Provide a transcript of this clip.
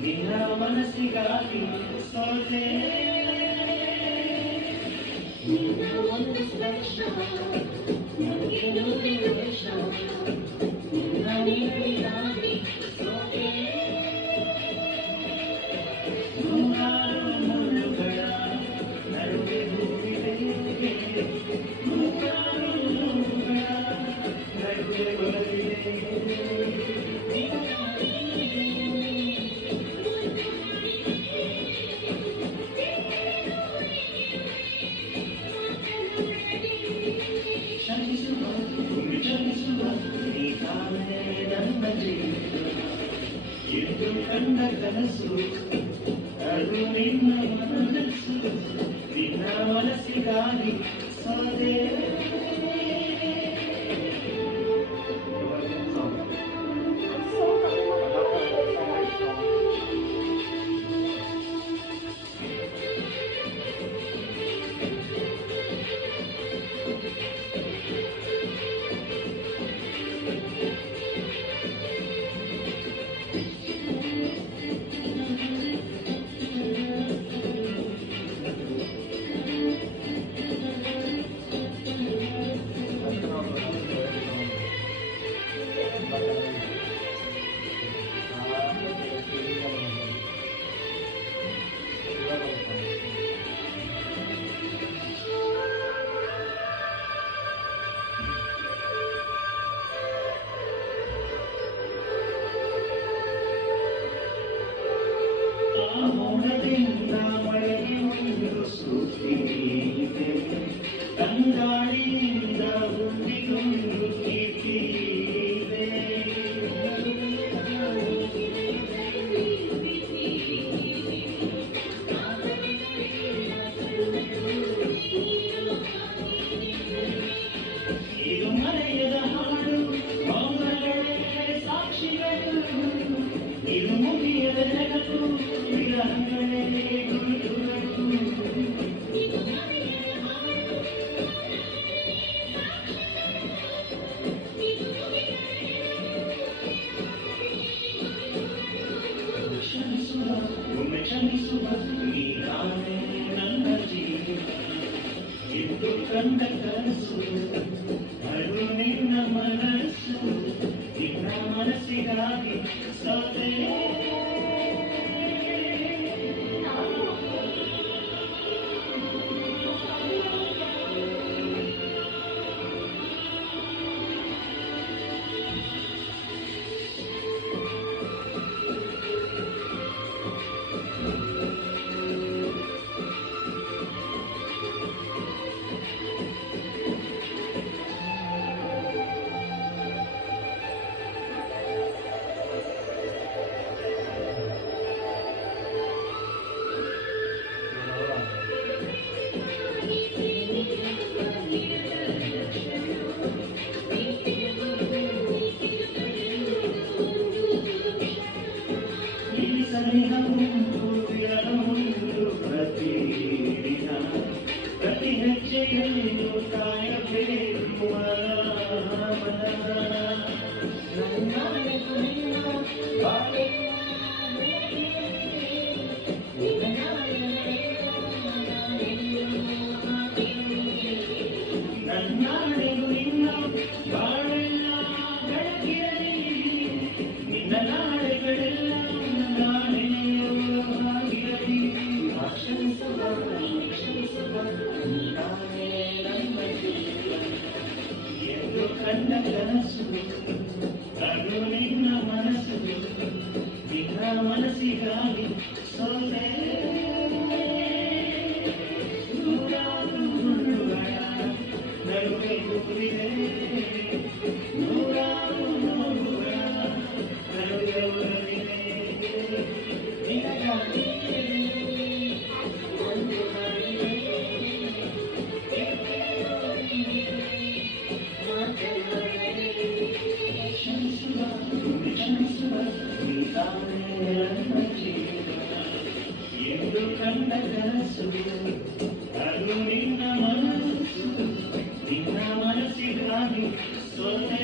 ನಿನ್ನ ಮನಸ್ಸಿಗಾಗಿ ಸೋತೆ ನಿನ್ನ ಒಂದು ಸ್ಪರ್ಶ ನನಗೆ ನೂರಿನ ವರ್ಷ ನಿನ್ನ ನೀರಿಗಾಗಿ ಸೋತೆ ನೂರಾರು ಮುಳ್ಳುಗಳ ನಡುವೆ ಹೂವಿದೆ ನೂರಾರು ಮುಳ್ಳುಗಳ ನಡುವೆ ಬರಲಿದೆ ಎಂದು ಕಂಡ ಕನಸು ಅದು ನಿನ್ನ ಮನಸ್ಸು ನಿನ್ನ ಮನಸ್ಸಿಗಾಗಿ ಸೋದೆ ಮೌನದಿಂದ ಮಳೆಗೆ ಒಂದು ಸುದ್ದಿದೆ ತಂಗಾಳಿಯಿಂದ ಹುಟ್ಟಿಗೊಂಡು ಕೀರ್ತಿದೆ ಇದು ಮರೆಯದ ಹಾಡು ಮೌನಗಳೇ ಸಾಕ್ಷಿಗಳು ಇದು ಮುಗಿಯದ ಜಗತ್ತು ವಿರಹಗಳೇ ಗುರುತುಗಳು ಕ್ಷಮಿಸುವ ಒಮ್ಮೆ ಕ್ಷಮಿಸುವ ನೀನಾನೇ ನನ್ನ ಜೀವನ ಎಂದು ಕಂಡ ಕನಸು ಅದು ನಿನ್ನ ಮನಸ್ಸು ನಿನ್ನ ಮನಸ್ಸಿಗಾಗಿ ಸೋತೆ ಪ್ರತಿ ಹೆಜ್ಜೆಯಲ್ಲಿಯೂ ಕಾಯಬೇಕು ನನ್ನಾಡೆಗೂ ನಿನ್ನ ಬಾಳೆಲ್ಲ ಬೆಳಕಿರಲಿ ನಿನ್ನ ನಾಳೆಗಳೆಲ್ಲ ನಾಳೆಯೋ ಆಗಿರಲಿ ಕ್ಷಮಿಸುವ ನಾನೇ ನನ್ನ ಜೀವನ ಎಂದು ಕಂಡ ಕನಸು ಅದು ನಿನ್ನ ಮನಸ್ಸು ನಿನ್ನ ಮನಸ್ಸಿಗಾಗಿ ಸೋತೆ ನೂರಾರು ಮುಳ್ಳುಗಳ ನಡುವೆ ಹೂವಿದೆ ನೂರಾರು ಮುಳ್ಳುಗಳ ನಡುವೆ ಬರಲಿದೆ ನಿನಗಾಗಿ ಎಂದು ಕಂಡ ಕನಸು ಅದು ನಿನ್ನ ಮನಸ್ಸು ನಿನ್ನ ಮನಸ್ಸಿಗಾಗಿ ಸೋತೆ